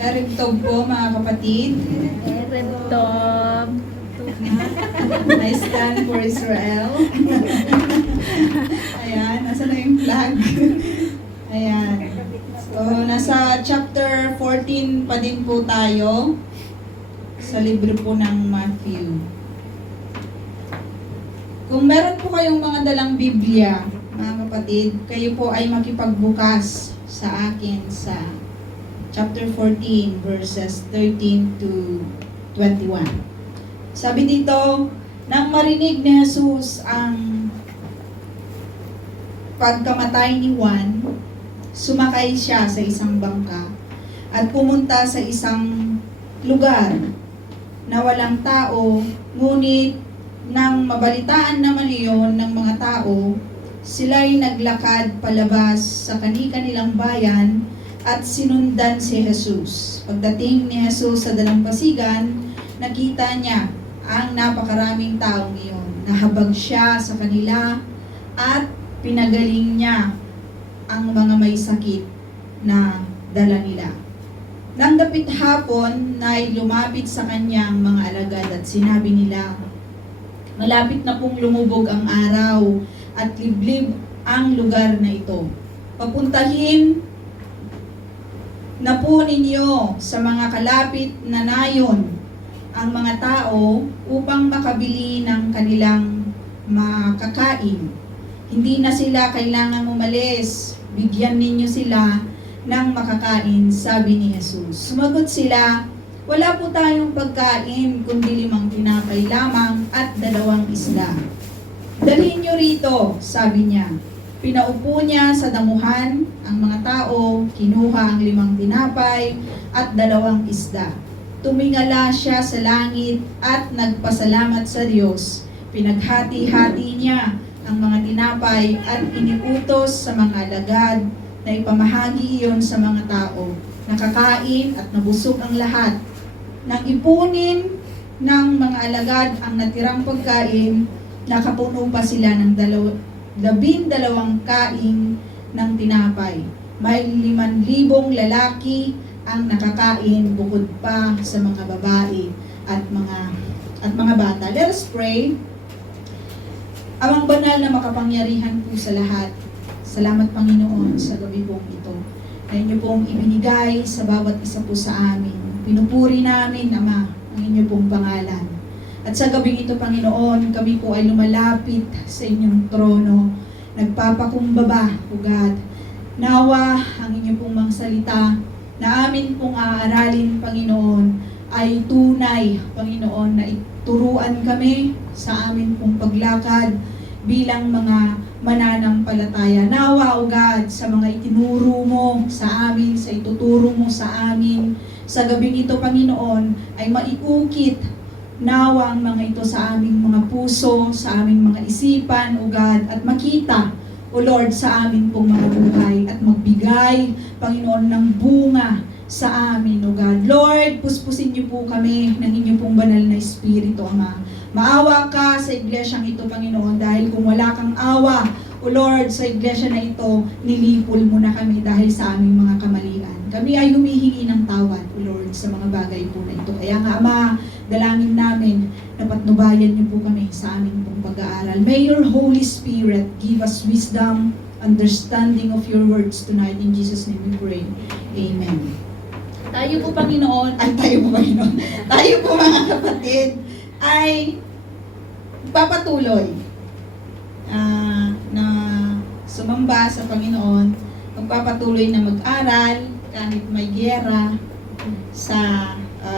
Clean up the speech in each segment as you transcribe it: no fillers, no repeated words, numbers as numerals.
Erev Tov po mga kapatid. Erev Tov. I stand for Israel. Ayan, nasa na yung flag? Ayan. So, nasa chapter 14 pa din po tayo sa libro po ng Matthew. Kung meron po kayong mga dalang Biblia, mga kapatid, kayo po ay makipagbukas sa akin sa chapter 14 verses 13 to 21. Sabi dito, nang marinig ni Jesus ang pagkamatay ni Juan, sumakay siya sa isang bangka at pumunta sa isang lugar na walang tao, ngunit nang mabalitaan naman iyon ng mga tao, sila'y naglakad palabas sa kani-kanilang bayan at sinundan si Jesus. Pagdating ni Jesus sa dalampasigan, nakita niya ang napakaraming taong iyon. Nahabag siya sa kanila at pinagaling niya ang mga may sakit na dala nila. Nang dapit hapon, ay lumapit sa kanyang mga alagad at sinabi nila, malapit na pong lumubog ang araw at liblib ang lugar na ito. Papuntahin na po ninyo sa mga kalapit na nayon ang mga tao upang makabili ng kanilang makakain. Hindi na sila kailangang umalis. Bigyan ninyo sila ng makakain, sabi ni Jesus. Sumagot sila, wala po tayong pagkain kundi 5 tinapay lamang at 2 isda. Dalhin nyo rito, sabi niya. Pinaupo niya sa damuhan ang mga tao, kinuha ang 5 tinapay at 2 isda. Tumingala siya sa langit at nagpasalamat sa Diyos. Pinaghati-hati niya ang mga tinapay at iniutos sa mga alagad na ipamahagi iyon sa mga tao. Nakakain at nabusog ang lahat. Nang ipunin ng mga alagad ang natirang pagkain, nakapuno pa sila ng 12 kaing ng tinapay. May 5,000 lalaki ang nakakain bukod pa sa mga babae at mga bata. Let us pray. Amang banal na makapangyarihan po sa lahat, salamat Panginoon sa gabi pong ito na inyo pong ibinigay sa bawat isa po sa amin. Pinupuri namin, Ama, ang inyo pong pangalan. At sa gabing ito, Panginoon, kami po ay lumalapit sa inyong trono, nagpapakumbaba, O God. Nawa ang inyo pong mga salita na amin pong aaralin, Panginoon, ay tunay, Panginoon, na ituruan kami sa amin pong paglakad bilang mga mananampalataya. Nawa, O God, sa mga itinuro mo sa amin, sa ituturo mo sa amin, sa gabing ito, Panginoon, ay maiukit nawa ang mga ito sa aming mga puso, sa aming mga isipan, O God, at makita, O Lord, sa amin pong mga buhay at magbigay, Panginoon, ng bunga sa amin, O God. Lord, puspusin niyo po kami ng inyong pong banal na Espiritu, Ama. Maawa ka sa iglesyang ito, Panginoon, dahil kung wala kang awa, O Lord, sa iglesia na ito, nilipol mo na kami dahil sa aming mga kamalian. Kami ay humihingi ng tawad, O Lord, sa mga bagay po na ito. Kaya nga, Ama, dalangin namin na patnubayan niyo po kami sa aming pong pag-aaral. May your Holy Spirit give us wisdom, understanding of your words tonight. In Jesus' name we pray. Amen. Tayo po, Panginoon, tayo po mga kapatid, ay papatuloy na sumamba sa Panginoon, magpapatuloy na mag-aral kahit may giyera sa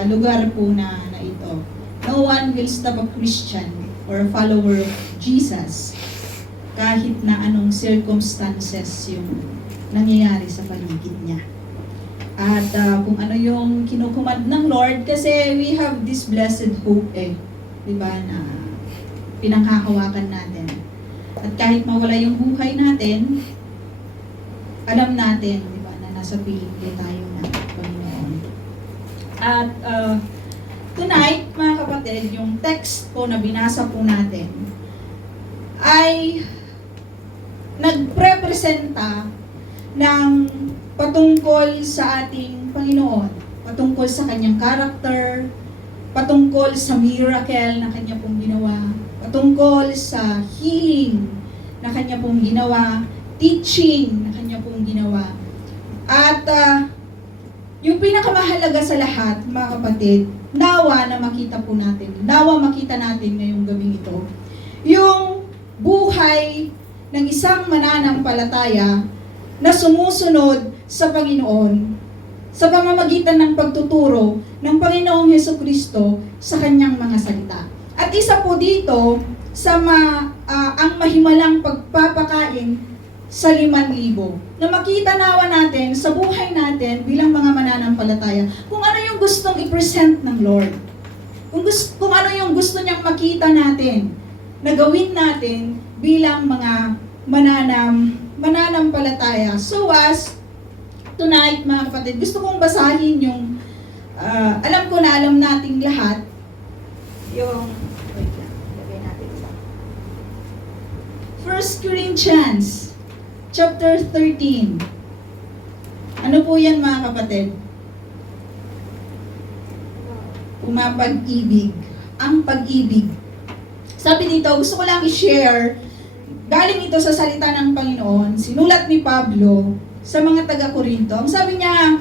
lugar po na ito. No one will stop a Christian or a follower of Jesus kahit na anong circumstances yung nangyayari sa paligid niya. At kung ano yung kinukumand ng Lord, kasi we have this blessed hope diba, na pinanghahawakan natin. At kahit mawala yung buhay natin, alam natin, diba, na nasa piling tayo na Panginoon. At tonight, mga kapatid, yung text po na binasa po natin ay nagprepresenta ng patungkol sa ating Panginoon. patungkol sa kanyang character, patungkol sa miracle na kanya pong ginawa, patungkol sa healing na kanya pong ginawa, teaching na kanya pong ginawa. At yung pinakamahalaga sa lahat, mga kapatid, nawa na makita po natin, nawa makita natin ngayong gabing ito, yung buhay ng isang mananampalataya na sumusunod sa Panginoon sa pamamagitan ng pagtuturo ng Panginoong Hesukristo sa kanyang mga salita. At isa po dito sa ang mahimalang pagpapakain sa 5,000. Na makita nawa natin sa buhay natin bilang mga mananampalataya kung ano yung gustong i-present ng Lord. Kung ano yung gusto niyang makita natin na gawin natin bilang mga mananampalataya. So as tonight, mga kapatid, gusto kong basahin yung, alam ko na alam nating lahat, yung, wait lang, lagay natin ito. 1 Corinthians, chapter 13. Ano po yan, mga kapatid? Pumapag-ibig. Ang pag-ibig. Sabi dito, gusto ko lang i-share, galing ito sa salita ng Panginoon, sinulat ni Pablo, sa mga taga-Korinto. Ang sabi niya,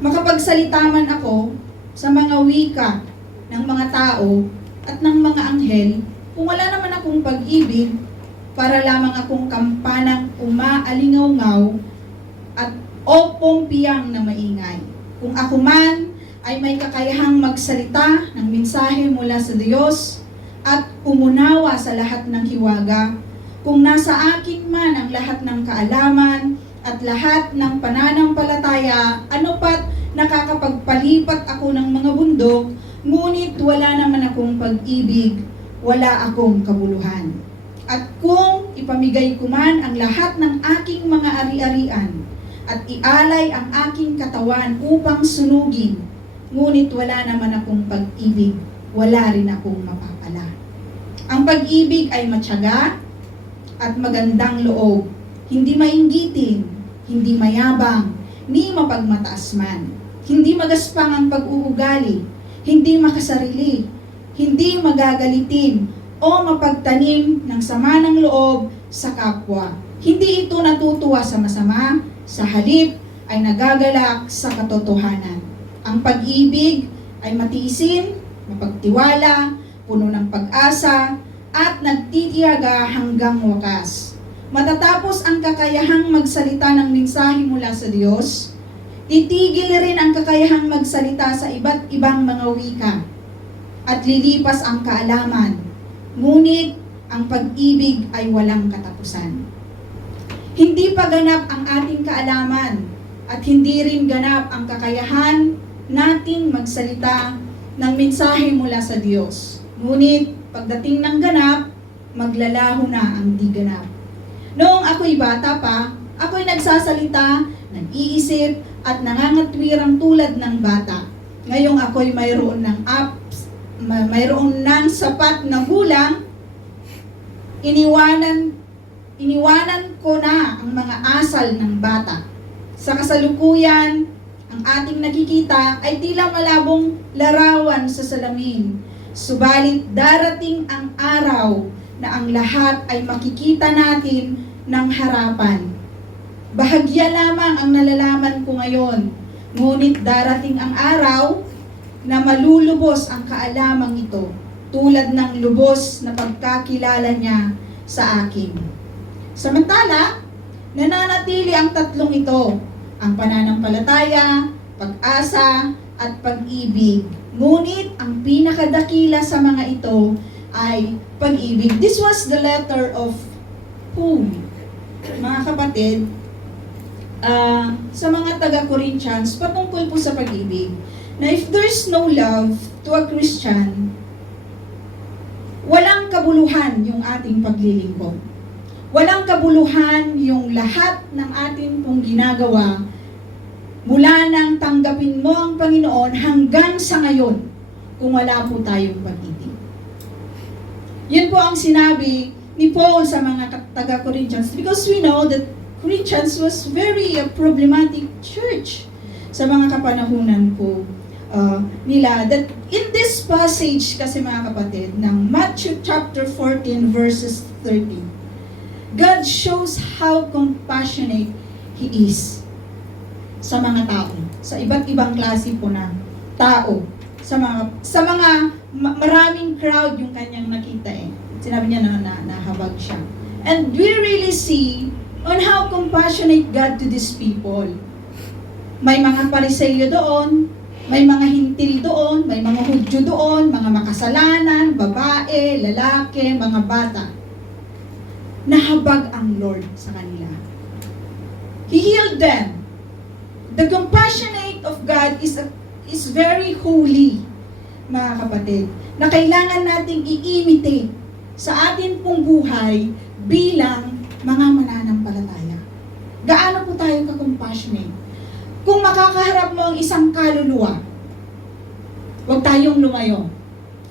makapagsalita man ako sa mga wika ng mga tao at ng mga anghel, kung wala naman akong pag-ibig, para lamang akong kampanang umaalingaw-ngaw at opong piyang na maingay. Kung ako man ay may kakayahang magsalita ng mensahe mula sa Diyos at umunawa sa lahat ng hiwaga, kung nasa akin man ang lahat ng kaalaman at lahat ng pananampalataya, ano pat nakakapagpalipat ako ng mga bundok, ngunit wala naman akong pag-ibig, wala akong kabuluhan. At kung ipamigay ko man ang lahat ng aking mga ari-arian at ialay ang aking katawan upang sunugin, ngunit wala naman akong pag-ibig, wala rin akong mapapala. Ang pag-ibig ay matyaga at magandang loob, hindi mainggitin, hindi mayabang, ni mapagmataas man, hindi magaspang ang pag-uugali, hindi makasarili, hindi magagalitin, o mapagtanim ng sama ng loob sa kapwa. Hindi ito natutuwa sa masama, sa halip ay nagagalak sa katotohanan. Ang pag-ibig ay matiisin, mapagtiwala, puno ng pag-asa, at nagtitiyaga hanggang wakas. Matatapos ang kakayahang magsalita ng mensahe mula sa Diyos, titigil rin ang kakayahang magsalita sa iba't ibang mga wika, at lilipas ang kaalaman, ngunit ang pag-ibig ay walang katapusan. Hindi pa ganap ang ating kaalaman, at hindi rin ganap ang kakayahan nating magsalita ng mensahe mula sa Diyos. Ngunit pagdating ng ganap, maglalaho na ang di ganap. Noong ako'y bata pa, ako'y nagsasalita, nag-iisip, at nangangatwirang tulad ng bata. Ngayong ako'y mayroon ng sapat na gulang, iniwanan ko na ang mga asal ng bata. Sa kasalukuyan, ang ating nakikita ay tila malabong larawan sa salamin. Subalit darating ang araw na ang lahat ay makikita natin ng harapan. Bahagya lamang ang nalalaman ko ngayon, ngunit darating ang araw na malulubos ang kaalamang ito, tulad ng lubos na pagkakilala niya sa akin. Samantala, nananatili ang tatlong ito, ang pananampalataya, pag-asa, at pag-ibig. Ngunit ang pinakadakila sa mga ito ay pag-ibig. This was the letter of Paul, mga kapatid, sa mga taga-Corinthians patungkol po sa pag-ibig. Na if there's no love to a Christian, walang kabuluhan yung ating paglilingkod. Walang kabuluhan yung lahat ng ating pong ginagawa mula nang tanggapin mo ang Panginoon hanggang sa ngayon kung wala po tayong pag-ibig. Yun po ang sinabi ni Paul sa mga taga-Corinthians because we know that Corinthians was very problematic church. sa mga kapanahunan po nila. That in this passage kasi mga kapatid, ng Matthew chapter 14 verses 13, God shows how compassionate He is sa mga tao, sa iba't ibang klase po na tao, sa mga maraming crowd yung kanyang nakita eh. Sinabi niya na nahabag siya. And we really see on how compassionate God to these people. May mga Pariseo doon, may mga hintil doon, may mga Hudyo doon, mga makasalanan, babae, lalaki, mga bata. Nahabag ang Lord sa kanila. He healed them. The compassionate of God is very holy, mga kapatid, na kailangan nating i-imitate sa atin pong buhay bilang mga mananampalataya. Gaano po tayo ka-compassionate? Kung makakaharap mo ang isang kaluluwa, huwag tayong lumayo.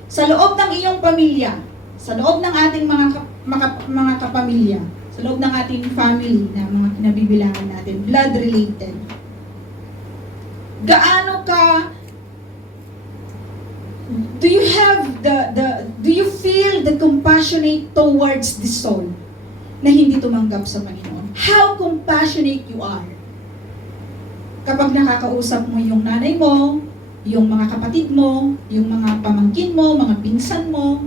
Sa loob ng iyong pamilya, sa loob ng ating mga kapamilya, sa loob ng ating family na mga kinabibilangan natin, blood-related, gaano ka, do you feel the compassionate towards the soul na hindi tumanggap sa Panginoon? How compassionate you are kapag nakakausap mo yung nanay mo, yung mga kapatid mo, yung mga pamangkin mo, mga pinsan mo,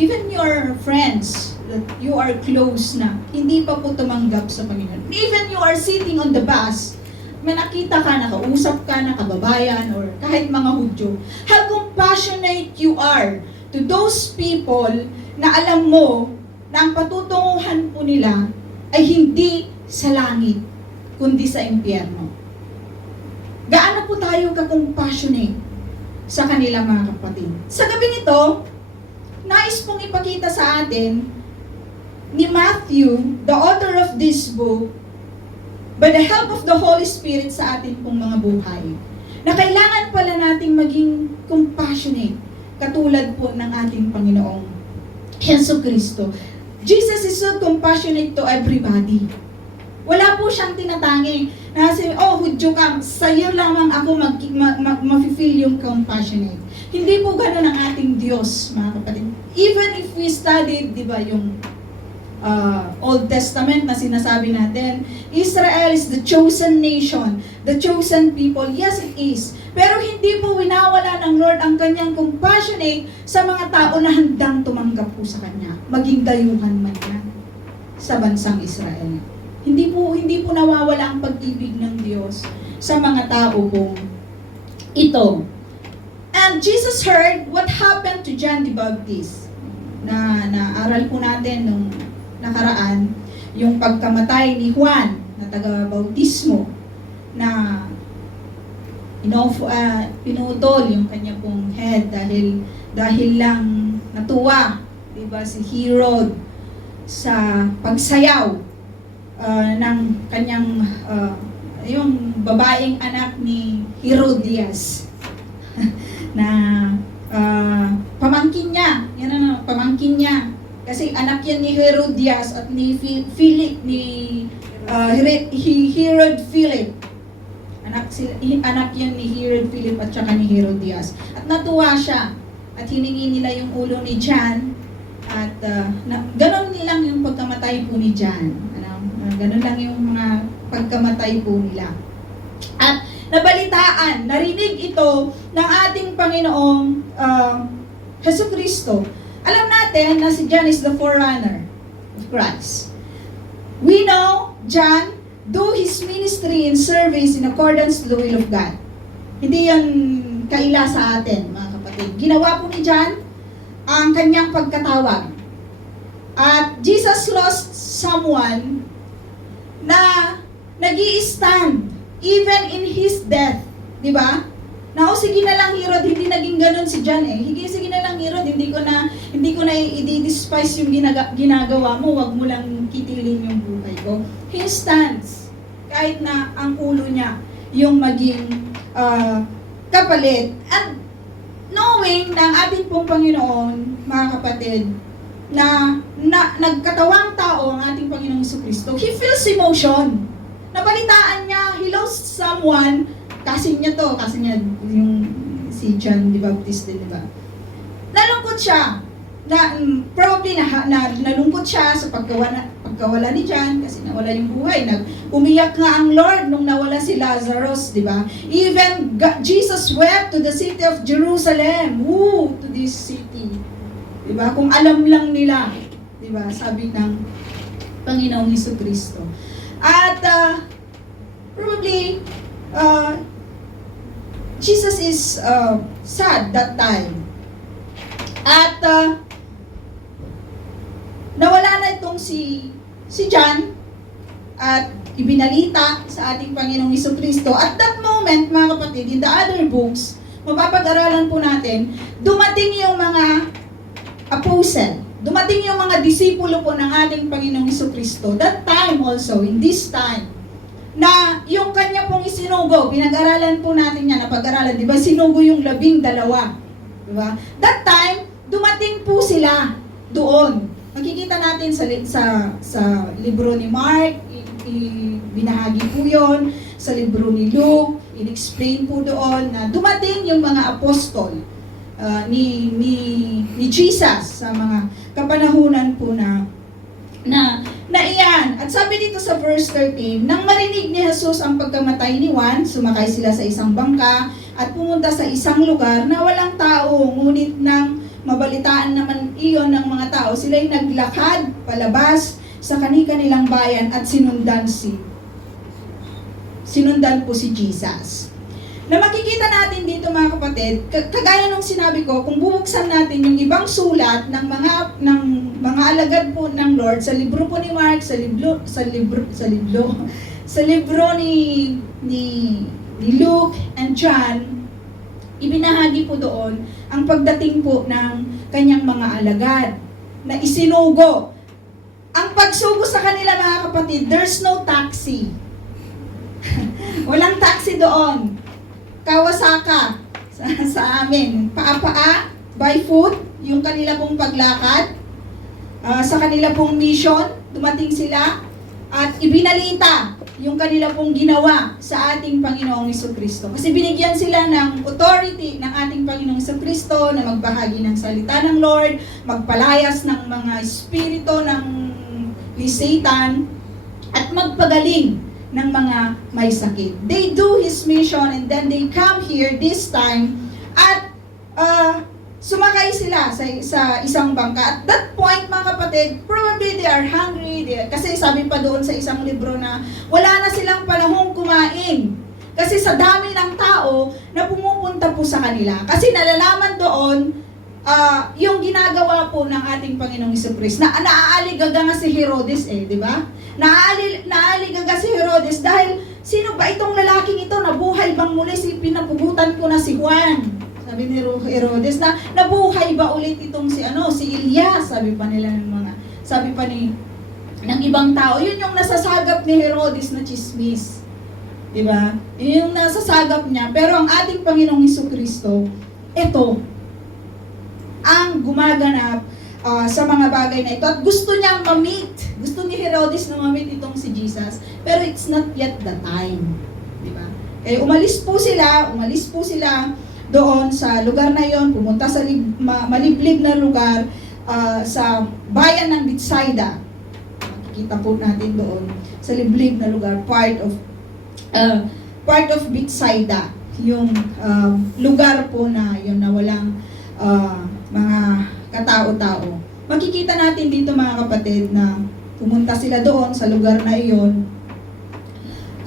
even your friends that you are close na, hindi pa po tumanggap sa Panginoon. Even you are sitting on the bus, may nakita ka, nakausap ka na kababayan or kahit mga Hudyo, how compassionate you are to those people na alam mo na ang patutunguhan po nila ay hindi sa langit, kundi sa impyerno. Gaano po tayo ka-compassionate sa kanila mga kapatid? Sa gabing ito, nais pong ipakita sa atin ni Matthew, the author of this book, by the help of the Holy Spirit sa atin pong mga buhay, na kailangan pala nating maging compassionate, katulad po ng ating Panginoong Jesucristo. Jesus is so compassionate to everybody. Wala po siyang tinatangi na sabi, Hudyo ka, sa'yo lamang ako ma-feel yung compassionate. Hindi po ganun ang ating Diyos, mga kapatid. Even if we studied, di ba, yung Old Testament na sinasabi natin, Israel is the chosen nation, the chosen people. Yes, it is. Pero hindi po winawala ng Lord ang kanyang compassionate sa mga tao na handang tumanggap po sa kanya, maging dayuhan man yan sa bansang Israel. Hindi po nawawala ang pag-ibig ng Diyos sa mga tao po ito. And Jesus heard what happened to John the Baptist. Naaral po natin nung nakaraan, yung pagkamatay ni Juan na taga-bautismo na pinutol yung kanya pong head dahil lang natuwa, di ba, si Herod sa pagsayaw ng kanyang yung babaeng anak ni Herodias na pamangkin niya, pamangkin niya. Kasi anak yan ni Herodias at ni Herod Philip. Anak yan ni Herod Philip at saka ni Herodias. At natuwa siya at hiningi nila yung ulo ni John at ganon nilang yung pagkamatay po ni John. Ganon lang yung mga pagkamatay po nila. At nabalitaan, narinig ito ng ating Panginoong Jesucristo. Alam natin na si John is the forerunner of Christ. We know John do his ministry and service in accordance to the will of God. Hindi yan kaila sa atin, mga kapatid. Ginawa po ni John ang kanyang pagkatawag. At Jesus lost someone na nag-i-stand even in his death. Di ba? Sige na lang Herod, hindi naging ganun si John eh. Sige na lang Herod, hindi ko na i-despise yung ginagawa mo, wag mo lang kitilin yung buhay ko. He stands kahit na ang ulo niya yung maging kapalit. And knowing na ang ating pong Panginoon, mga kapatid, na nagkatawang tao ang ating Panginoong Jesucristo, He feels emotion. Nabalitaan niya, He lost someone Cousin niya yung si John the Baptist din, di ba? Nalungkot siya. Probably nalungkot siya sa pagkawala ni John kasi nawala yung buhay. Umiyak nga ang Lord nung nawala si Lazarus, di ba? Even Jesus wept to the city of Jerusalem. Woo! To this city. Di ba? Kung alam lang nila, di ba? Sabi ng Panginoong Jesucristo. At probably Jesus is sad that time. At nawala na itong si John at ibinalita sa ating Panginoong Jesucristo. At that moment, mga kapatid, in the other books, mapapag-aralan po natin, dumating yung mga apostle, dumating yung mga disipulo po ng ating Panginoong Jesucristo. That time also, in this time, na yung kanya pong isinugo, pinag-aralan po natin yan, napag-aralan, di ba? Sinugo yung 12, di ba? That time, dumating po sila doon. Makikita natin sa libro ni Mark, binahagi po yon, sa libro ni Luke, in-explain po doon na dumating yung mga apostol ni Jesus sa mga kapanahunan po na iyan. At sabi dito sa verse 13, nang marinig ni Jesus ang pagkamatay ni Juan, sumakay sila sa isang bangka at pumunta sa isang lugar na walang tao, ngunit nang mabalitaan naman iyon ng mga tao, sila'y naglakad palabas sa kanilang bayan at sinundan po si Jesus. Na makikita natin dito, mga kapatid, kagaya ng sinabi ko, kung bubuksan natin yung ibang sulat ng mga alagad po ng Lord sa libro po ni Mark, sa libro ni Luke and John, ibinahagi po doon ang pagdating po ng kanyang mga alagad na isinugo. Ang pagsugo sa kanila, mga kapatid, there's no taxi. Walang taxi doon. Kawasaka sa amin. Paa-paa, by foot, yung kanila pong paglakad. Sa kanila pong mission, dumating sila at ibinalita yung kanila pong ginawa sa ating Panginoong Jesucristo. Kasi binigyan sila ng authority ng ating Panginoong Jesucristo na magbahagi ng salita ng Lord, magpalayas ng mga espiritu ni Satan, at magpagaling ng mga may sakit. They do His mission and then they come here this time at sumakay sila sa isang bangka. At that point, mga kapatid, probably they are hungry. Kasi sabi pa doon sa isang libro na wala na silang panahong kumain. Kasi sa dami ng tao na pumupunta po sa kanila. Kasi nalalaman doon yung ginagawa po ng ating Panginoong Jesucristo. Naaaligaga nga si Herodes di ba? Naaaligaga si Herodes dahil sino ba itong lalaking ito? Nabuhay bang muli? Pinapugutan ko na si Juan. Sabi ni Herodes na nabuhay ba ulit itong si Elias? Sabi pa ng ibang tao. Yun yung nasasagap ni Herodes na chismis. Diba? Yun yung nasasagap niya. Pero ang ating Panginoong Jesucristo, ito ang gumaganap sa mga bagay na ito. At gusto niyang ma-meet. Gusto ni Herodes na ma-meet itong si Jesus. Pero it's not yet the time. Diba? Kaya umalis po sila doon sa lugar na yon, pumunta sa maliblib na lugar sa bayan ng Bethsaida. Makikita po natin doon sa liblib na lugar, part of Bethsaida, yung lugar po na yun na walang mga katao-tao. Makikita natin dito, mga kapatid, na pumunta sila doon sa lugar na iyon,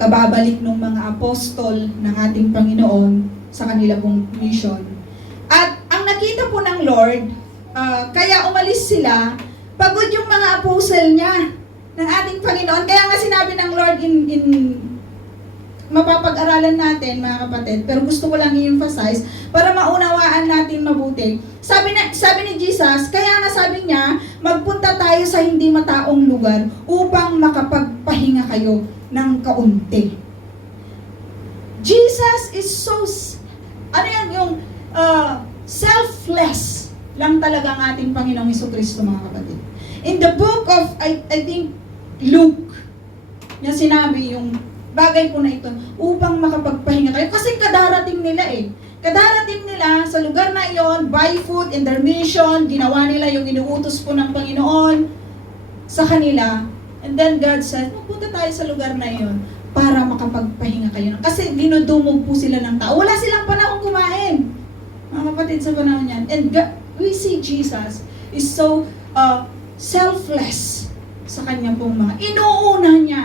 kababalik ng mga apostol ng ating Panginoon sa kanila pong mission. At ang nakita po ng Lord, kaya umalis sila, pagod yung mga apostle niya ng ating Panginoon. Kaya nga sinabi ng Lord in mapapag-aralan natin, mga kapatid, pero gusto ko lang i-emphasize para maunawaan natin mabuti. Sabi ni Jesus, kaya nga sabi niya, magpunta tayo sa hindi mataong lugar upang makapagpahinga kayo ng kaunti. Jesus is so yung selfless lang talaga ang ating Panginoong Jesucristo, mga kapatid. In the book of, I think, Luke, niya sinabi yung bagay po na ito upang makapagpahinga kayo. Kasi kadarating nila eh. Kadarating nila sa lugar na iyon, by foot in their mission, ginawa nila yung inuutos po ng Panginoon sa kanila. And then God said, pupunta tayo sa lugar na iyon para makapagpahinga kayo. Kasi dinudumog po sila ng tao. Wala silang panahon kumain. Mga kapatid, sa panahon yan. And God, we see Jesus is so selfless sa kanya pong mga. Inuuna niya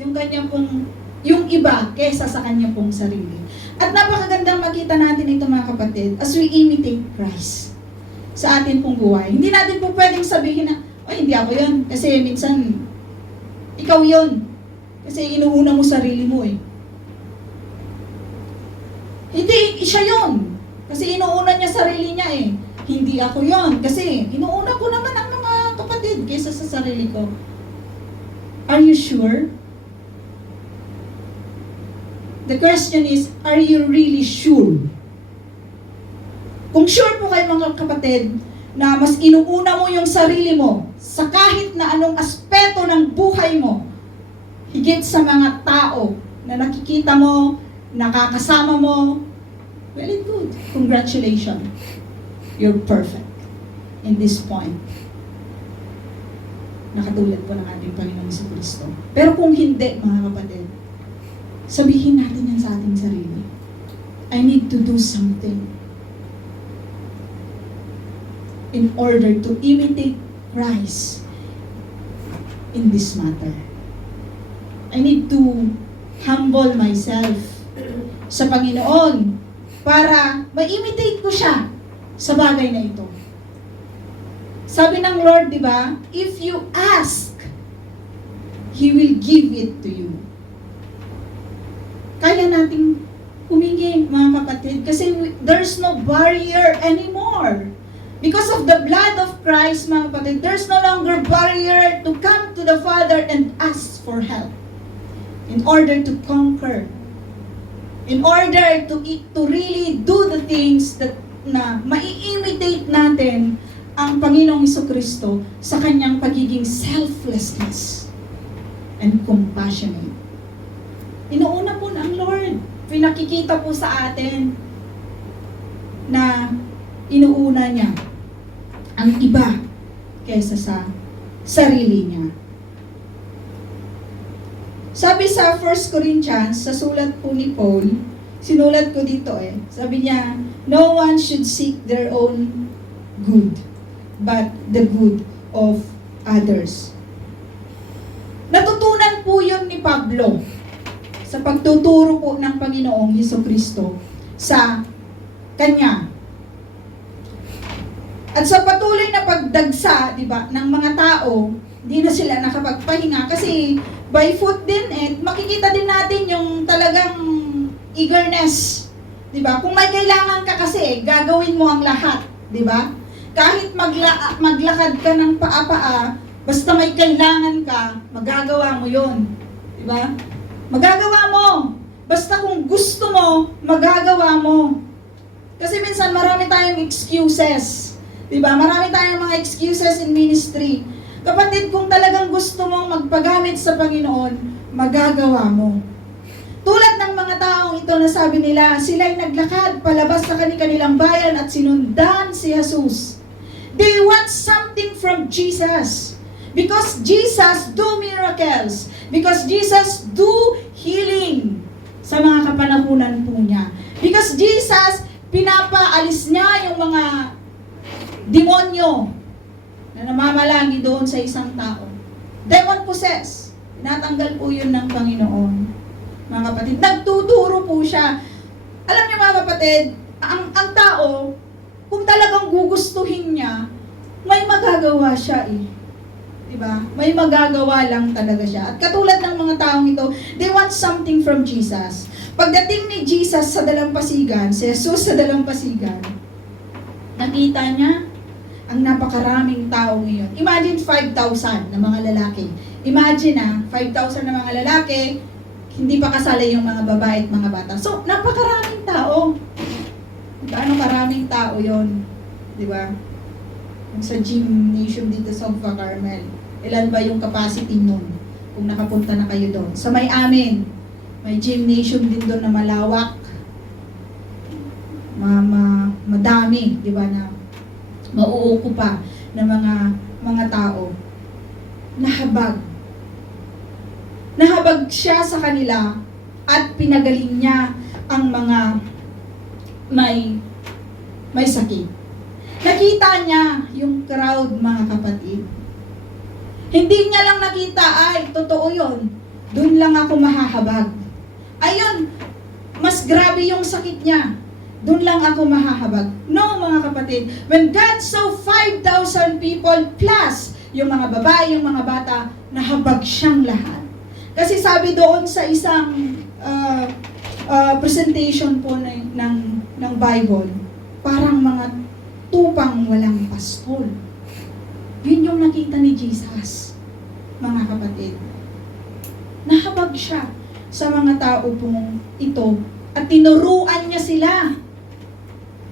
yung kanya pong, yung iba kesa sa kanya pong sarili. At napakagandang makita natin ito mga kapatid as we imitate Christ sa atin pong buhay. Hindi natin po pwedeng sabihin na, ay hindi ako yun. Kasi minsan, ikaw yun. Kasi inuuna mo sarili mo eh. Hindi, siya yun. Kasi inuuna niya sarili niya eh. Hindi ako yon kasi inuuna ko naman ang mga kapatid kaysa sa sarili ko. Are you sure? The question is, are you really sure? Kung sure po kayo mga kapatid, na mas inuuna mo yung sarili mo sa kahit na anong aspeto ng buhay mo, higit sa mga tao na nakikita mo, nakakasama mo, well and good. Congratulations. You're perfect in this point. Nakatulad po ng ating Panginoon Jesucristo. Pero kung hindi, mga kapatid, sabihin natin yan sa ating sarili. I need to do something in order to imitate Christ in this matter. I need to humble myself sa Panginoon para ma-imitate ko siya sa bagay na ito. Sabi ng Lord, di ba? If you ask, He will give it to you. Kaya nating humingi, mga kapatid, kasi there's no barrier anymore. Because of the blood of Christ, mga kapatid, there's no longer barrier to come to the Father and ask for help. In order to conquer. In order to really do the things that na mai-imitate natin ang Panginoong Jesucristo sa kanyang pagiging selflessness and compassionate. Inuuna po ng Lord. Pinakikita po sa atin na inuuna niya ang iba kaysa sa sarili niya. Sabi sa 1 Corinthians, sa sulat po ni Paul, sinulat ko dito sabi niya, no one should seek their own good, but the good of others. Natutunan po yun ni Pablo sa pagtuturo po ng Panginoong Jesucristo sa kanya. At sa patuloy na pagdagsa, di ba, ng mga tao, di na sila nakapagpahinga kasi by foot din makikita din natin yung talagang eagerness. 'Di ba? Kung may kailangan ka kasi, gagawin mo ang lahat, 'di ba? Kahit maglakad ka ng paa-paa, basta may kailangan ka, magagawa mo 'yon. 'Di ba? Magagawa mo. Basta kung gusto mo, magagawa mo. Kasi minsan marami tayong excuses. 'Di ba? Marami tayong mga excuses in ministry. Kapatid, kung talagang gusto mong magpagamit sa Panginoon, magagawa mo. Tulad ng mga taong ito na sabi nila, sila'y naglakad palabas sa kanilang bayan at sinundan si Jesus. They want something from Jesus. Because Jesus do miracles. Because Jesus do healing sa mga kapanahunan po niya. Because Jesus, pinapaalis niya yung mga demonyo na namamalagi doon sa isang tao. Demon possessed. Tinatanggal po yun ng Panginoon. Mga kapatid, nagtuturo po siya. Alam niyo mga kapatid, ang tao, kung talagang gugustuhin niya, may magagawa siya Diba? May magagawa lang talaga siya. At katulad ng mga taong ito, they want something from Jesus. Pagdating ni Jesus sa dalampasigan, si Jesus sa dalampasigan, nakita niya ang napakaraming tao ngayon. Imagine 5,000 na mga lalaki. Imagine 5,000 na mga lalaki, hindi pa kasali yung mga babae at mga bata. So, napakaraming tao. Gaano karaming tao yon, di ba? Sa gymnasium dito sa Carmel, ilan ba yung capacity nun? Kung nakapunta na kayo doon. Sa may amin, May gymnasium din doon na malawak. Madami, di ba, na mauukupa ng mga tao. Nahabag. Nahabag siya sa kanila at pinagaling niya ang mga may sakit. Nakita niya yung crowd, mga kapatid. Hindi niya lang nakita, ay, totoo yun. Doon lang ako mahahabag. Ayun, mas grabe yung sakit niya. Doon lang ako mahahabag. No, mga kapatid. When God saw 5,000 people plus yung mga babae, yung mga bata, nahabag siyang lahat. Kasi sabi doon sa isang presentation po ng Bible, parang mga tupang walang pastol. Yun yung nakita ni Jesus, mga kapatid. Nahabag siya sa mga tao pong ito at tinuruan niya sila.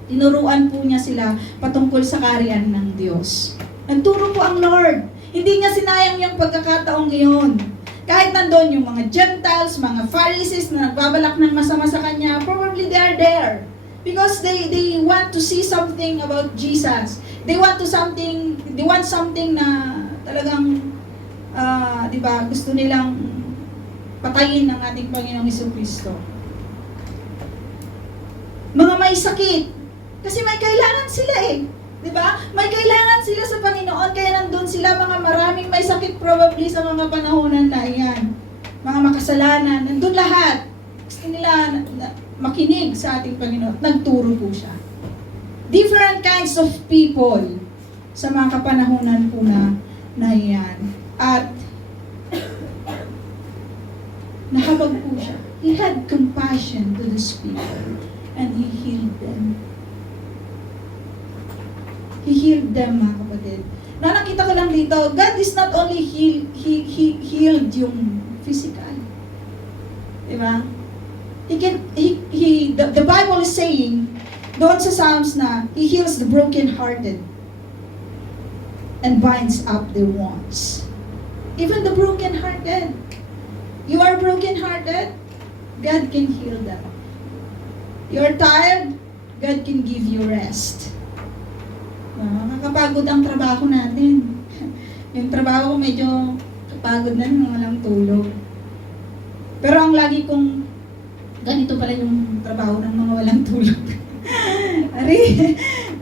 Tinuruan po niya sila patungkol sa kaharian ng Diyos. Nagturo po ang Lord. Hindi niya sinayang yung pagkakataong iyon. Kahit nandun yung mga Gentiles, mga Pharisees na nagbabalak ng masama sa Kanya, probably they are there. Because they want to see something about Jesus. They want something na talagang, di ba, gusto nilang patayin ng ating Panginoong Jesucristo. Mga may sakit. Kasi may kailangan sila eh. Di ba? May kailangan sila sa Panginoon, kaya nandun sila, mga maraming may sakit probably sa mga panahonan na iyan. Mga makasalanan, nandun lahat. Gusto nila makinig sa ating Panginoon. Nagturo po siya. Different kinds of people sa mga kapanahonan po na iyan. At nahabag po siya. He had compassion to these people and He healed them. He healed them, mga kapatid. Na nakita ko lang dito, God is not only healed yung physical. Diba? The Bible is saying, doon sa Psalms na, He heals the broken-hearted and binds up their wounds. Even the broken-hearted. You are broken-hearted, God can heal them. You are tired, God can give you rest. Nakakapagod ang trabaho natin. Yung trabaho ko medyo kapagod na nung walang tulog. Pero ang lagi kong, ganito pala yung trabaho ng mga walang tulog. Ari,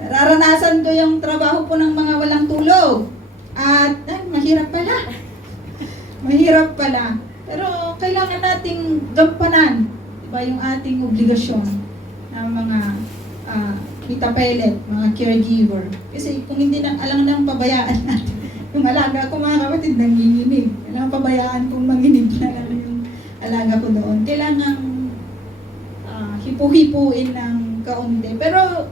nararanasan ko yung trabaho po ng mga walang tulog. At mahirap pala. Mahirap pala. Pero kailangan nating gampanan, diba, yung ating obligasyon ng mga itapelet, mga caregiver. Kasi kung hindi na alam nang pabayaan natin, yung alaga ko, mga kapatid, nanginginig. Alam, pabayaan kong manginig na lang yung alaga ko doon. Kailangan hipu-hipuin ng kaunti. Pero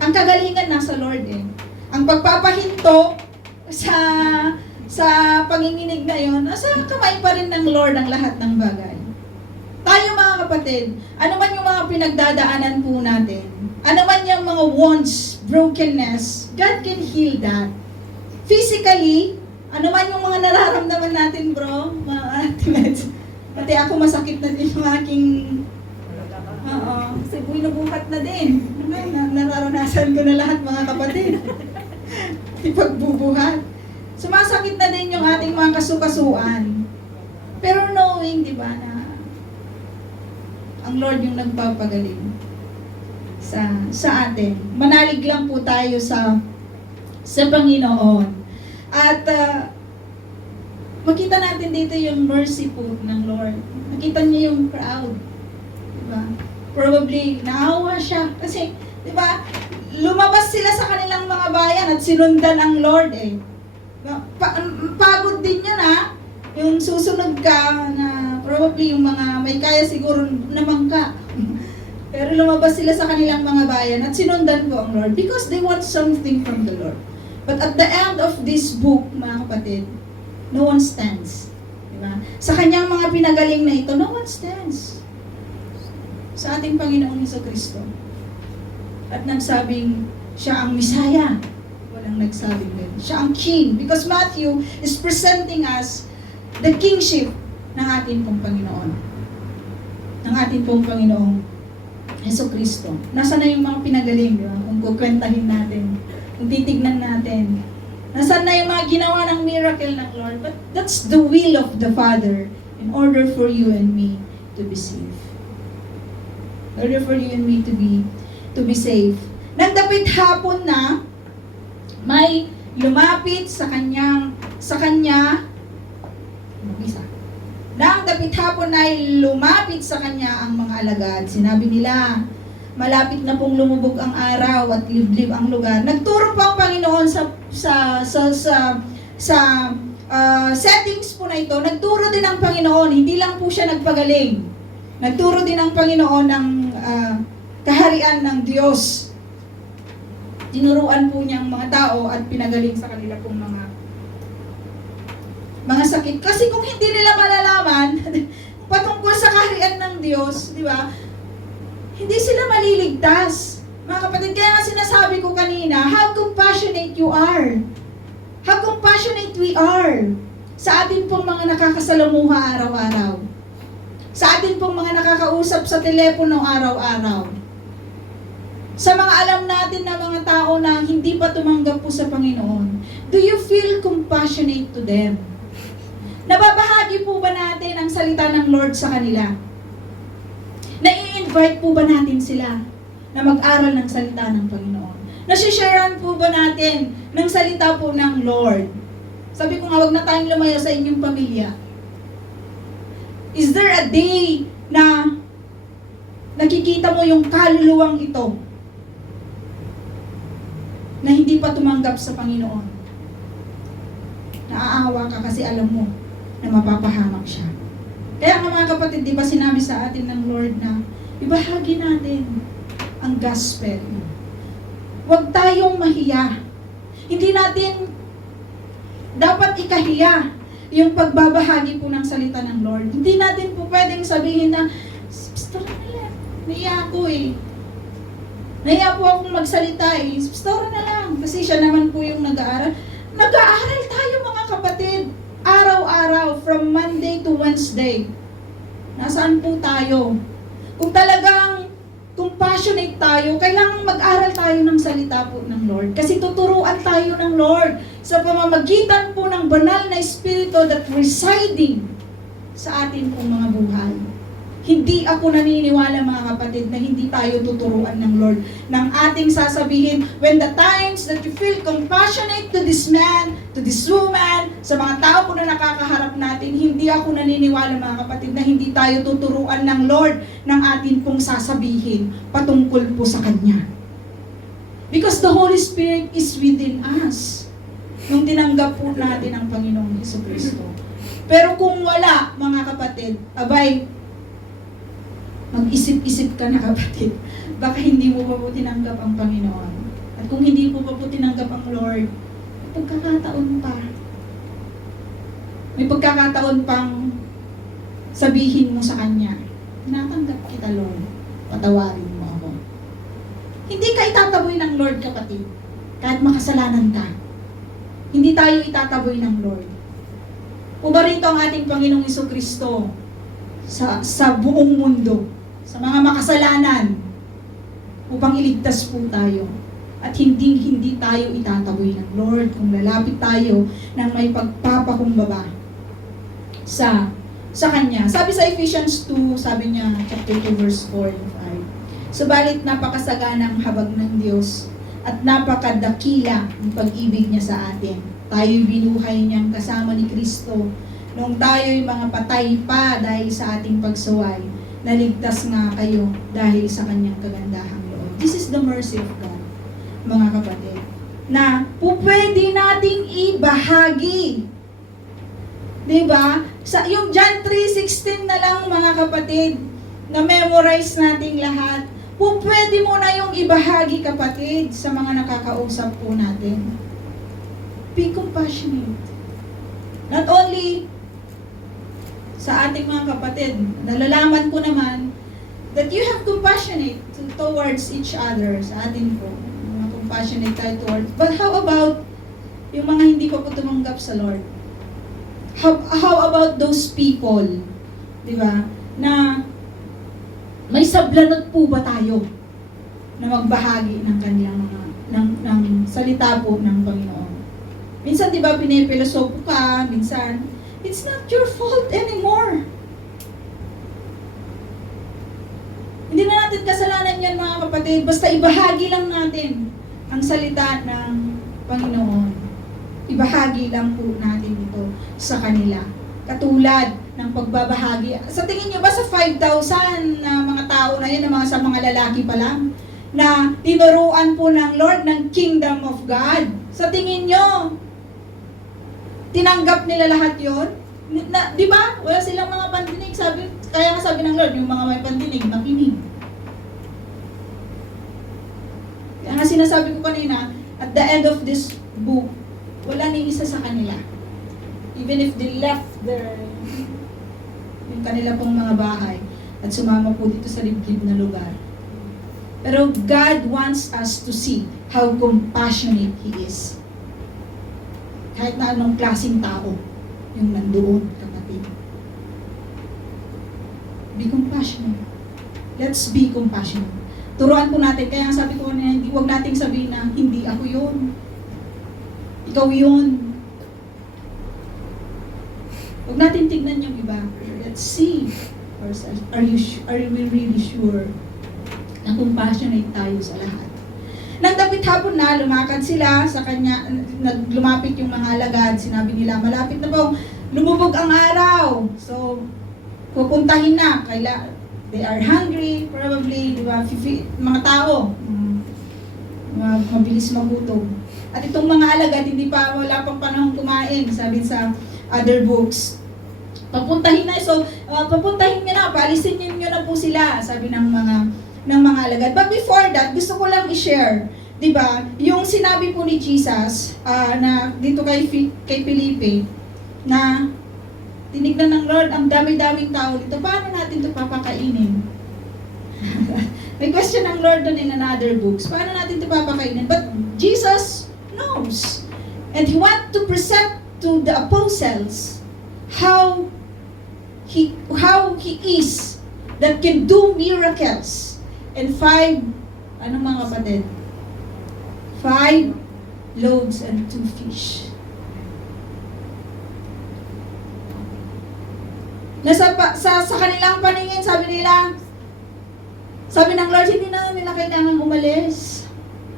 ang kagalingan nasa Lord eh. Ang pagpapahinto sa panginginig na yon, nasa kamay pa rin ng Lord ang lahat ng bagay. Tayo, mga kapatid, ano man yung mga pinagdadaanan po natin, ano man yung mga wounds, brokenness, God can heal that. Physically, ano man yung mga nararamdaman natin, bro, mga atimates. Pati ako masakit na din yung aking, kasi binubuhat na din. Nararanasan ko na lahat, mga kapatid. Ipagbubuhat. Sumasakit na din yung ating mga kasukasuan. Pero knowing, di ba, na ang Lord yung nagpapagaling sa atin. Manalig lang po tayo sa Panginoon. At makita natin dito yung mercy po ng Lord. Makita niyo yung crowd. Diba? Probably, naawa siya. Kasi, diba, lumabas sila sa kanilang mga bayan at sinundan ang Lord eh. Pagod din yun ha. Yung susunod ka na probably yung mga may kaya siguro naman ka. Pero lumabas sila sa kanilang mga bayan at sinundan ko ang Lord because they want something from the Lord. But at the end of this book, mga kapatid, no one stands. Diba? Sa kanyang mga pinagaling na ito, no one stands. Sa ating Panginoong Jesucristo. At nagsabing, siya ang Misaya. Walang nagsabing din. Siya ang King. Because Matthew is presenting us the kingship ng ating pong Panginoon. ng ating pong Panginoong Jesucristo. Nasaan na yung mga pinagaling, di ba? Kung kukwentahin natin, kung titignan natin, nasaan na yung mga ginawa ng miracle ng Lord? But that's the will of the Father in order for you and me to be safe. In order for you and me to be safe. Nagdapit hapon na may lumapit sa kanya, mabisa. Nang dapit hapon ay lumapit sa kanya ang mga alagad. Sinabi nila, malapit na pong lumubog ang araw at liblib ang lugar. Nagturo pa ang Panginoon sa settings po na ito. Nagturo din ang Panginoon, hindi lang po siya nagpagaling. Nagturo din ang Panginoon ng kaharian ng Diyos. Tinuruan po niya ang mga tao at pinagaling sa kanila pong mga sakit. Kasi kung hindi nila malalaman patungkol sa kaharian ng Diyos, di ba? Hindi sila maliligtas. Mga kapatid, kaya nga sinasabi ko kanina, how compassionate you are. How compassionate we are sa atin pong mga nakakasalamuha araw-araw. Sa atin pong mga nakakausap sa telepono araw-araw. Sa mga alam natin na mga tao na hindi pa tumanggap po sa Panginoon, do you feel compassionate to them? Nababahagi po ba natin ang salita ng Lord sa kanila? Nai-invite po ba natin sila na mag-aral ng salita ng Panginoon? Nasisharean po ba natin ng salita po ng Lord? Sabi ko nga, wag na tayong lumayo sa inyong pamilya. Is there a day na nakikita mo yung kaluluwang ito na hindi pa tumanggap sa Panginoon? Naaawa ka kasi alam mo na mapapahamak siya. Kaya nga mga kapatid, di ba sinabi sa atin ng Lord na ibahagi natin ang gospel. Huwag tayong mahiya. Hindi natin dapat ikahiya yung pagbabahagi po ng salita ng Lord. Hindi natin po pwedeng sabihin na, Pastor, naiya ako eh. Naiya po akong magsalita eh. Pastor na lang. Kasi siya naman po yung nag-aaral. Nag-aaral tayo mga kapatid. Araw-araw, from Monday to Wednesday. Nasaan po tayo? Kung talagang compassionate tayo, kailangan mag-aral tayo ng salita po ng Lord. Kasi tuturuan tayo ng Lord sa pamamagitan po ng banal na Espiritu that residing sa atin pong mga buhay. Hindi ako naniniwala mga kapatid na hindi tayo tuturuan ng Lord ng ating sasabihin when the times that you feel compassionate to this man, to this woman, sa mga tao po na nakakaharap natin, hindi ako naniniwala mga kapatid na hindi tayo tuturuan ng Lord ng ating pong sasabihin patungkol po sa Kanya. Because the Holy Spirit is within us nung tinanggap po natin ang Panginoong Jesucristo. Pero kung wala mga kapatid, abay, mag-isip-isip ka na kapatid, baka hindi mo pa po tinanggap ang Panginoon. At kung hindi mo pa po tinanggap ang Lord, pagkakataon pa. May pagkakataon pang sabihin mo sa Kanya, natanggap kita Lord, patawarin mo ako. Hindi ka itataboy ng Lord kapatid, kahit makasalanan ka. Hindi tayo itataboy ng Lord. Pubarito ang ating Panginoong Jesucristo sa buong mundo, sa mga makasalanan, upang iligtas po tayo. At hindi tayo itataboy ng Lord kung lalapit tayo ng may pagpapakumbaba sa Kanya. Sabi sa Ephesians 2, sabi niya, chapter 2, verse 4 and 5, subalit napakasaganang habag ng Diyos at napakadakila ang pag-ibig niya sa atin. Tayo'y binuhay niyang kasama ni Kristo nung tayo'y mga patay pa dahil sa ating pagsuway. Naligtas nga kayo dahil sa Kanyang kagandahang loob. This is the mercy of God, mga kapatid, na pwede nating ibahagi. Diba? Yung John 3:16 na lang mga kapatid, na memorize nating lahat. Pwede mo na yung ibahagi kapatid sa mga nakakausap po natin. Be compassionate. Not only sa ating mga kapatid, nalalaman ko naman that you have compassionate towards each other, sa atin po. Mga compassionate tayo towards. But how about yung mga hindi pa po tumanggap sa Lord? How about those people, di ba, na May sablanot po ba tayo na magbahagi ng kanilang mga ng salita po ng Panginoon? Minsan, di ba, pinipilosopo ka, minsan, it's not your fault anymore. Hindi na natin kasalanan yan, mga kapatid. Basta ibahagi lang natin ang salita ng Panginoon. Ibahagi lang po natin ito sa kanila. Katulad ng pagbabahagi. Sa tingin niyo ba sa 5,000 na mga tao na yun, sa mga lalaki pa lang, na tinuruan po ng Lord ng Kingdom of God? Sa tingin niyo, tinanggap nila lahat yon? Di ba? Wala silang mga pandinig. Kaya nga sabi ng Lord, yung mga may pandinig, makinig. Kaya nga sinasabi ko kanina, at the end of this book, wala ni isa sa kanila. Even if they left yung kanila pong mga bahay at sumama po dito sa liblib na lugar. Pero God wants us to see how compassionate He is. Kahit na anong klaseng tao yung nandoon, kapatid. Be compassionate. Let's be compassionate. Turuan po natin. Kaya sabi ko na huwag nating sabihin na hindi ako yun. Ikaw yun. Huwag natin tignan yung iba. Let's see ourselves. Are we really sure na compassionate tayo sa lahat? Nang dapit hapon na, lumakad sila sa kanya, lumapit yung mga alagad, sinabi nila, malapit na po, lumubog ang araw. So, pupuntahin na. They are hungry, probably, di ba, mga tao, mabilis magutom. At itong mga alagad, wala pang panahon kumain, sabi sa other books. Papuntahin na, so, papuntahin nyo na, paalisin nyo na po sila, sabi ng mga alagad. But before that, gusto ko lang i-share, 'di ba? Yung sinabi po ni Jesus na dito kay Felipe na tinignan ng Lord ang dami-daming tao dito. Paano natin 'to papakainin? May question ng Lord doon in another books. Paano natin 'to papakainin? But Jesus knows. And He want to present to the apostles how He is that can do miracles. And 5 mga kapatid? 5 loaves and 2 fish. Sa kanilang paningin, sabi ng Lord, hindi na nila kailangan umalis.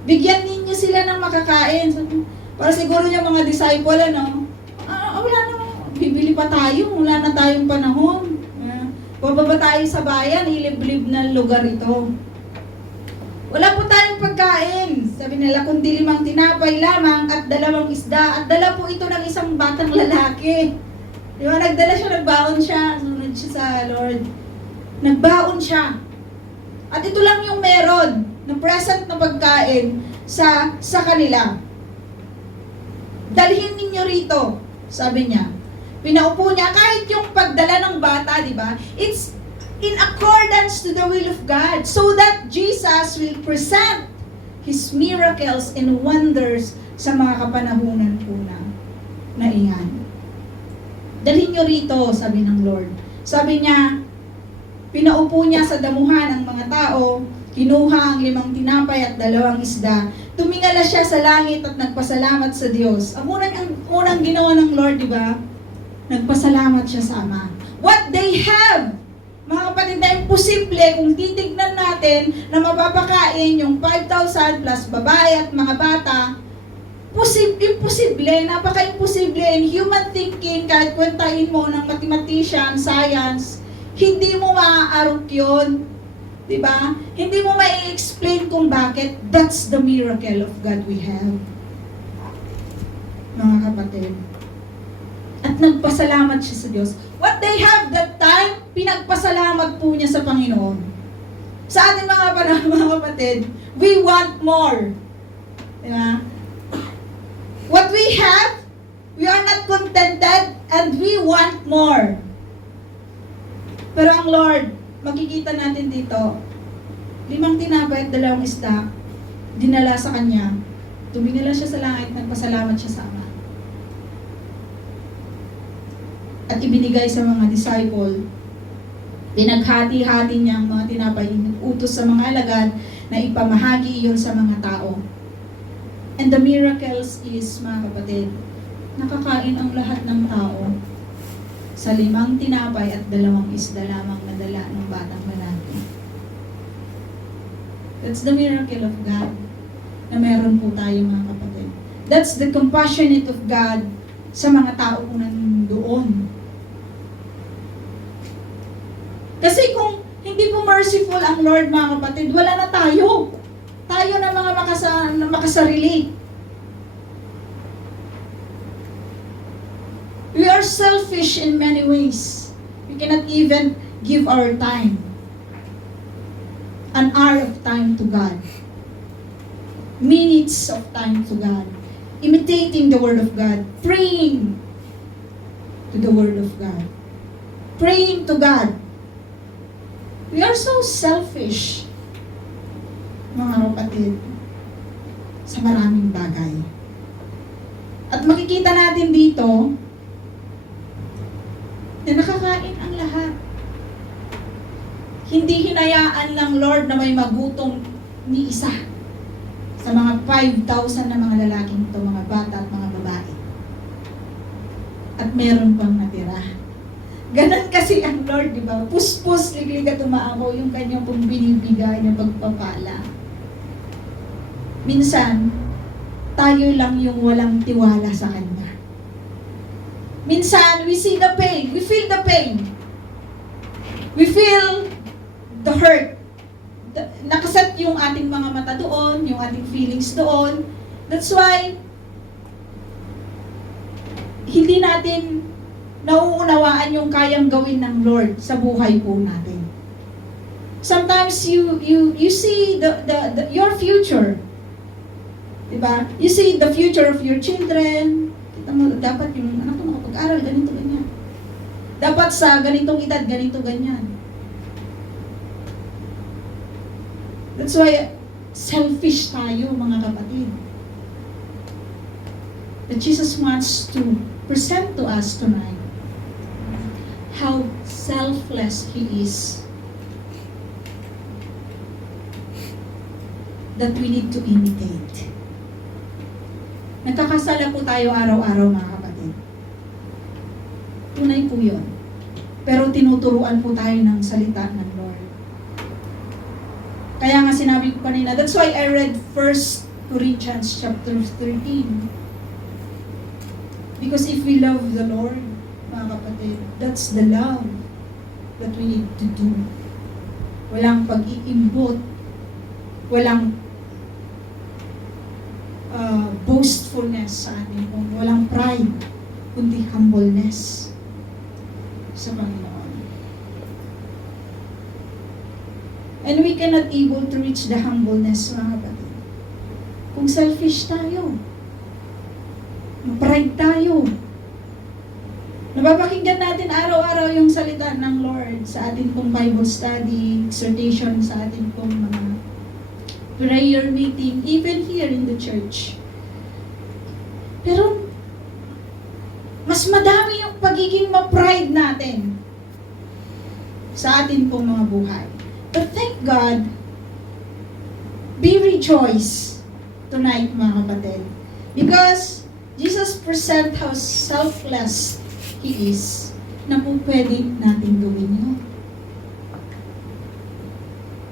Bigyan ninyo sila ng makakain. Para siguro yung mga disciple, wala na, bibili pa tayo, wala na tayong panahon. Bababa tayo sa bayan, ilib-lib na lugar ito. Wala po tayong pagkain. Sabi nila, kundi 5 tinapay lamang at 2 isda. At dala po ito ng isang batang lalaki. Di ba? Nagbaon siya. Sunod siya sa Lord. Nagbaon siya. At ito lang yung meron na present na pagkain sa kanila. Dalhin ninyo rito, sabi niya. Pinaupo niya, kahit yung pagdala ng bata, di ba? It's in accordance to the will of God, so that Jesus will present His miracles and wonders sa mga kapanahunan po na iyan. Dalhin nyo rito, sabi ng Lord. Sabi niya, pinaupo niya sa damuhan ang mga tao, kinuha ang 5 tinapay at 2 isda, tumingala siya sa langit at nagpasalamat sa Diyos. Ang unang ginawa ng Lord, di ba? Nagpasalamat siya sa Ama. What they have, mga kapatid, na imposible kung titignan natin na mapapakain yung 5,000 plus babae at mga bata, imposible, napaka-imposible. In human thinking, kahit kwentahin mo ng mathematician, science, hindi mo maaarok yun. Diba? Hindi mo ma-explain kung bakit. That's the miracle of God we have. Mga kapatid. At nagpasalamat siya sa Diyos. What they have that time, pinagpasalamat po niya sa Panginoon. Sa ating mga kapatid, we want more. Diba? What we have, we are not contented and we want more. Pero ang Lord, makikita natin dito, 5 tinapay at 2 isda, dinala sa Kanya. Tumingala siya sa langit, nagpasalamat siya sa Ama. At ibinigay sa mga disciple. Pinaghati-hati niya ang mga tinapay, utos sa mga alagad na ipamahagi iyon sa mga tao. And the miracles is, mga kapatid, nakakain ang lahat ng tao sa 5 tinapay at 2 isda lamang na dala ng batang lalaki. That's the miracle of God na meron po tayo, mga kapatid. That's the compassionate of God sa mga tao po nandoon. Kasi kung hindi po merciful ang Lord, mga kapatid, wala na tayo. Tayo na mga makasarili. We are selfish in many ways. We cannot even give our time. An hour of time to God. Minutes of time to God. Imitating the Word of God. Praying to the Word of God. Praying to God. We are so selfish, mga kapatid, sa maraming bagay. At makikita natin dito na nakakain ang lahat. Hindi hinayaan ng Lord na may magutom ni isa sa mga 5,000 na mga lalaking ito, mga bata at mga babae. At meron pang natira. Ganon kasi ang Lord, di ba? Puspos, liglig at umaako yung kanyang pong binibigay na pagpapala. Minsan, tayo lang yung walang tiwala sa Kanya. Minsan, we see the pain. We feel the pain. We feel the hurt. Nakaset yung ating mga mata doon, yung ating feelings doon. That's why, hindi natin nauunawaan yung kayang gawin ng Lord sa buhay po natin. Sometimes you see your future. Diba? You see the future of your children. Kita mo, dapat yung anak ko makapag-aral, ganito, ganyan. Dapat sa ganitong edad, ganito, ganyan. That's why selfish tayo, mga kapatid. That Jesus wants to present to us tonight how selfless He is, that we need to imitate. Nagkakasala po tayo araw-araw, mga kapatid. Tunay po yun. Pero tinuturuan po tayo ng salita ng Lord. Kaya nga sinabi ko kanina, that's why I read 1 Corinthians chapter 13. Because if we love the Lord, mga kapatid, that's the love that we need to do. Walang pag-iimbot, walang boastfulness sa atin, walang pride, kundi humbleness sa Panginoon. And we cannot able to reach the humbleness, mga kapatid, kung selfish tayo, pride tayo. Napapakinggan natin araw-araw yung salita ng Lord sa ating pong Bible study, exhortation sa ating pong mga prayer meeting, even here in the church. Pero, mas madami yung pagiging ma-pride natin sa ating pong mga buhay. But thank God, be rejoice tonight, mga kapatid. Because Jesus present how selfless He is, na po pwede natin gawin yun.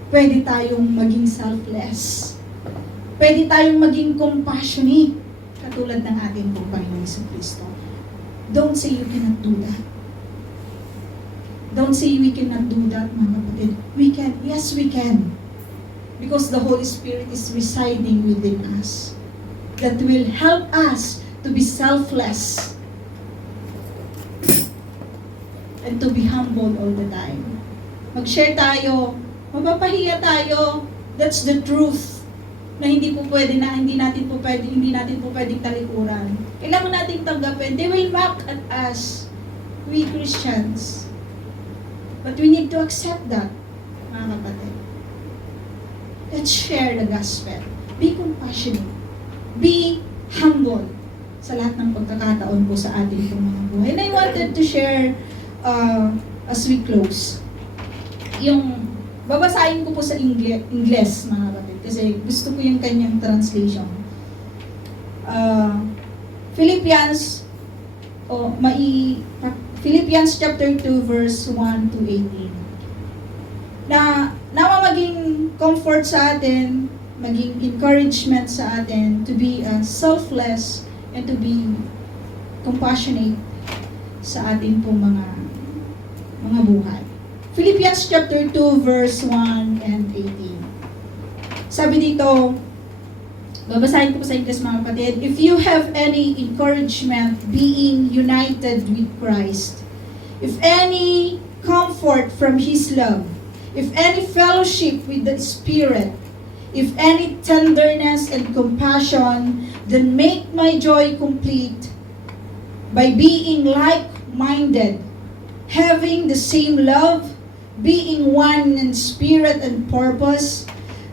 Pwede tayong maging selfless. Pwede tayong maging compassionate, katulad ng ating pong Panginoon Jesucristo. Don't say you cannot do that. Don't say we cannot do that, mga kapatid. We can. Yes, we can. Because the Holy Spirit is residing within us. That will help us to be selfless and to be humble all the time. Mag-share tayo, mapapahiya tayo. That's the truth. Na hindi natin po pwedeng talikuran. Kailangan nating tanggapin. They will mock at us, we Christians. But we need to accept that, mga kapatid. Let's share the gospel. Be compassionate. Be humble sa lahat ng pagkakataon po sa ating mga buhay. And I wanted to share as we close. yung babasahin ko po sa Ingles, mga kapatid, kasi gusto ko yung kanyang translation. Philippians Philippians chapter 2 verse 1 to 18. Nawa maging comfort sa atin, maging encouragement sa atin to be selfless and to be compassionate sa ating pong mga buhay. Philippians chapter 2 verse 1 and 18. Sabi dito, babasahin ko po sa English, mga kapatid. If you have any encouragement being united with Christ, if any comfort from His love, if any fellowship with the Spirit, if any tenderness and compassion, then make my joy complete by being like-minded, having the same love, being one in spirit and purpose.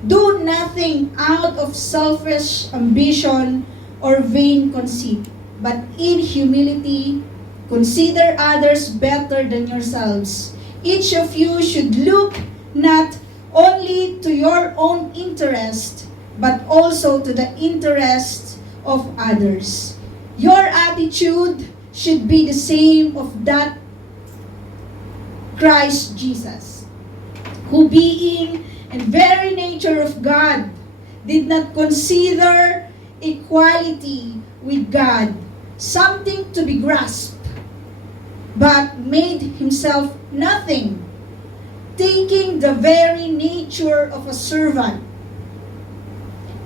Do nothing out of selfish ambition or vain conceit, but in humility consider others better than yourselves. Each of you should look not only to your own interest, but also to the interest of others. Your attitude should be the same of that Christ Jesus, who being in very nature of God, did not consider equality with God something to be grasped, but made himself nothing, taking the very nature of a servant,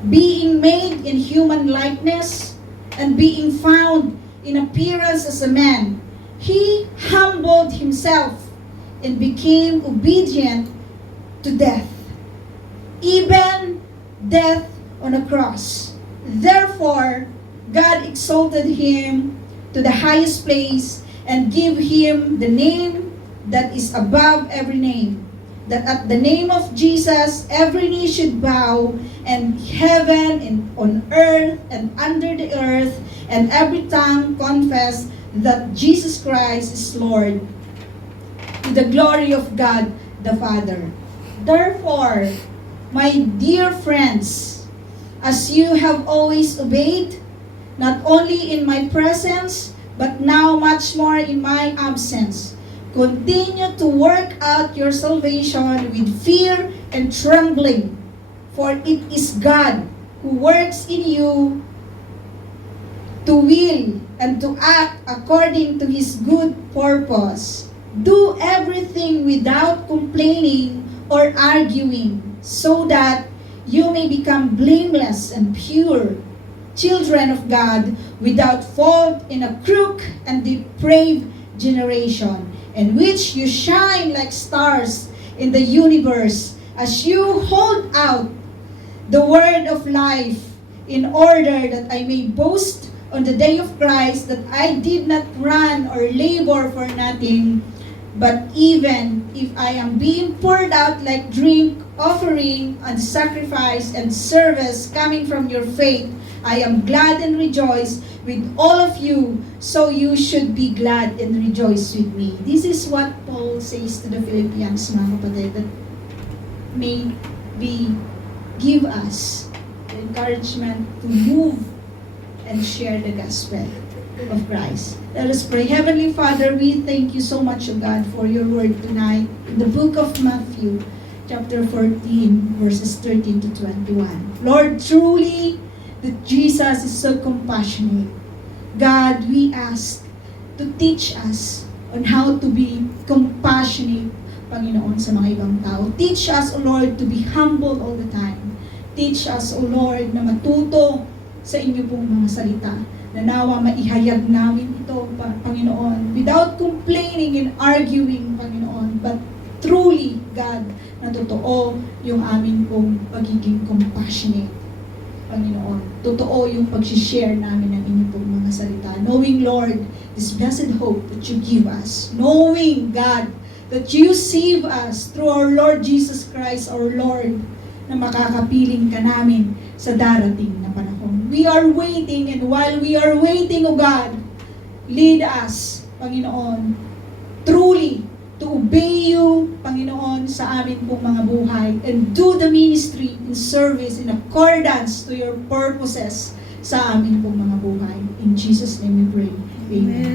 being made in human likeness, and being found in appearance as a man, he humbled himself and became obedient to death, even death on a cross. Therefore, God exalted him to the highest place and gave him the name that is above every name, that at the name of Jesus every knee should bow, and heaven and on earth and under the earth, and every tongue confess that Jesus Christ is Lord, to the glory of God the Father. Therefore, my dear friends, as you have always obeyed, not only in my presence, but now much more in my absence, continue to work out your salvation with fear and trembling, for it is God who works in you to will and to act according to His good purpose. Do everything without complaining or arguing, so that you may become blameless and pure, children of God, without fault in a crooked and depraved generation, in which you shine like stars in the universe, as you hold out the word of life, in order that I may boast on the day of Christ that I did not run or labor for nothing, but even if I am being poured out like drink, offering and sacrifice and service coming from your faith, I am glad and rejoice with all of you, so you should be glad and rejoice with me. This is what Paul says to the Philippians, mga kapatid, that may give us the encouragement to move and share the gospel of Christ. Let us pray. Heavenly Father, we thank you so much, O God, for your word tonight in the book of Matthew, chapter 14, verses 13 to 21. Lord, truly that Jesus is so compassionate. God, we ask to teach us on how to be compassionate, Panginoon, sa mga ibang tao. Teach us, O Lord, to be humble all the time. Teach us, O Lord, na matuto sa inyo pong mga salita, na nawa maihayag namin ito, Panginoon, without complaining and arguing, Panginoon, but truly, God, na totoo yung amin pong pagiging compassionate, Panginoon. Totoo yung pag-share namin ng inyong pong mga salita. Knowing, Lord, this blessed hope that you give us. Knowing, God, that you save us through our Lord Jesus Christ, our Lord, na makakapiling ka namin sa darating na panahon. We are waiting, and while we are waiting, O God, lead us, Panginoon, truly to obey you, Panginoon, sa amin pong mga buhay and do the ministry in service in accordance to your purposes sa amin pong mga buhay. In Jesus' name we pray. Amen.